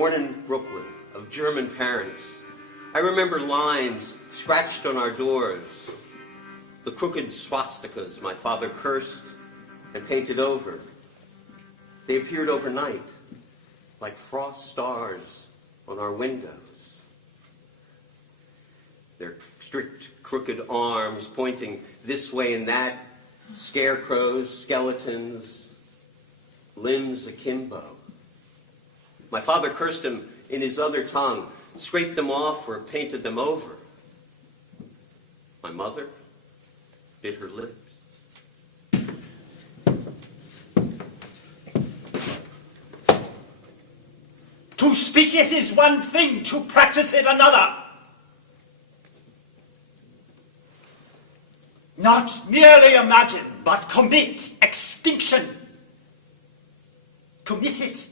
born in Brooklyn, of German parents. I remember lines scratched on our doors, the crooked swastikas my father cursed and painted over. They appeared overnight, like frost stars on our windows. Their strict, crooked arms pointing this way and that, scarecrows, skeletons, limbs akimbo. My father cursed them in his other tongue, scraped them off or painted them over. My mother bit her lips. To speak it is one thing, to practice it another. Not merely imagine, but commit extinction. Commit it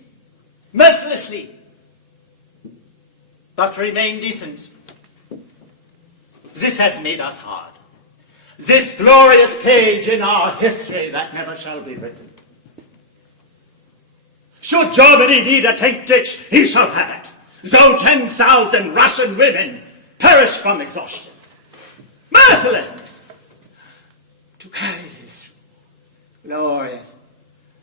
mercilessly, but remain decent. This has made us hard. This glorious page in our history that never shall be written. Should Germany need a tank ditch, he shall have it, though 10,000 Russian women perish from exhaustion. Mercilessness! To carry this glorious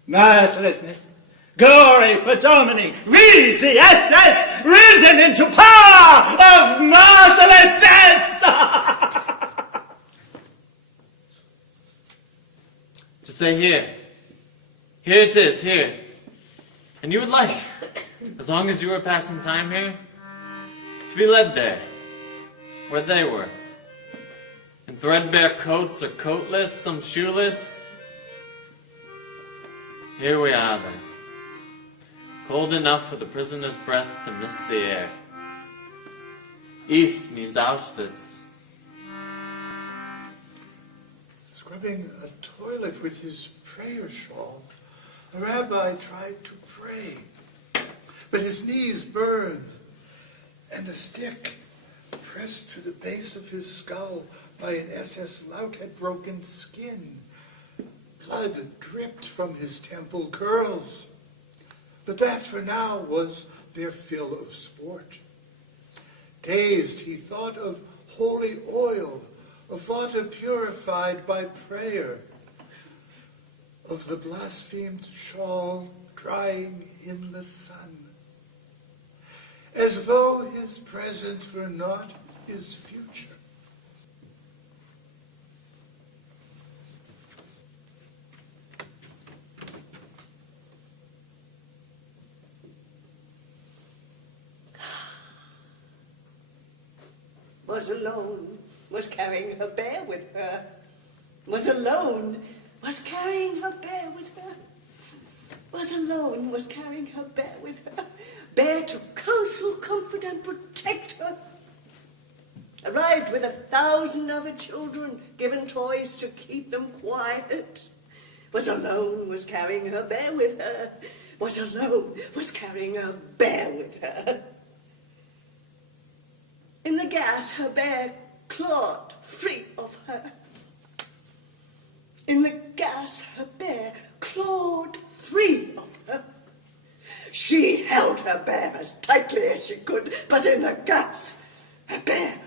mercilessness, glory for Germany, we, the SS, risen into power of mercilessness! Just say here. Here it is, here. And you would like, as long as you were passing time here, to be led there, where they were. In threadbare coats or coatless, some shoeless. Here we are then. Cold enough for the prisoner's breath to miss the air. East means Auschwitz. Scrubbing a toilet with his prayer shawl, a rabbi tried to pray, but his knees burned, and a stick pressed to the base of his skull by an SS lout had broken skin. Blood dripped from his temple curls. But that for now was their fill of sport. Dazed, he thought of holy oil, of water purified by prayer, of the blasphemed shawl drying in the sun, as though his present were not his future. Was alone, was carrying her bear with her. Was alone, was carrying her bear with her. Was alone, was carrying her bear with her. Bear to counsel, comfort, and protect her. Arrived with 1,000 other children, given toys to keep them quiet. Was alone, was carrying her bear with her. Was alone, was carrying her bear with her. In the gas, her bear clawed free of her. In the gas, her bear clawed free of her. She held her bear as tightly as she could, but in the gas, her bear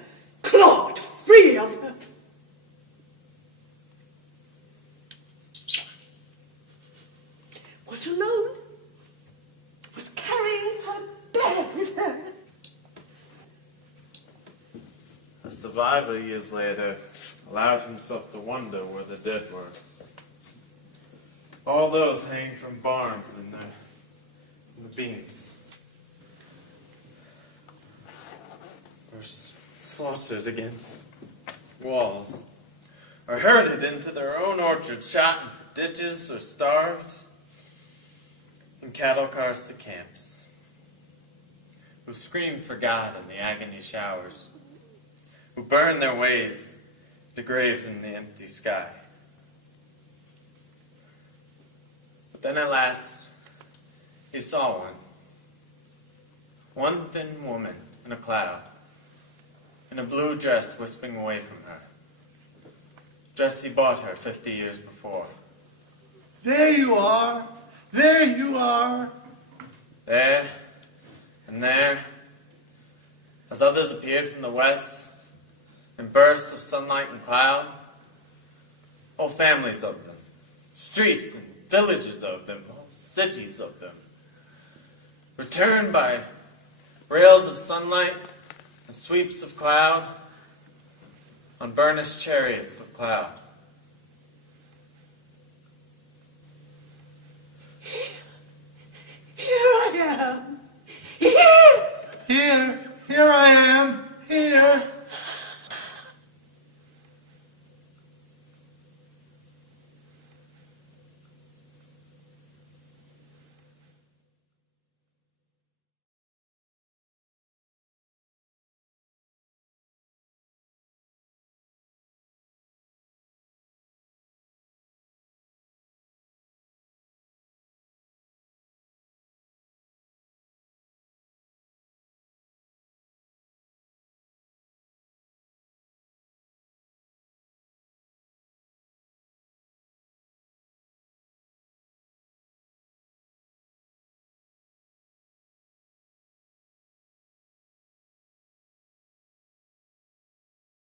clawed free of her. Was alone, was carrying her bear with her. A survivor years later allowed himself to wonder where the dead were. All those hanging from barns in the beams were slaughtered against walls, or herded into their own orchards, shot into ditches, or starved in cattle cars to camps, who screamed for God in the agony showers, who burned their ways to graves in the empty sky. But then at last, he saw one thin woman in a cloud, in a blue dress wisping away from her. Dress he bought her 50 years before. There you are! There you are! There, And there, as others appeared from the west, in bursts of sunlight and cloud, whole families of them, streets and villages of them, whole cities of them, returned by rails of sunlight and sweeps of cloud on burnished chariots of cloud. Here I am. Here. Here I am, here.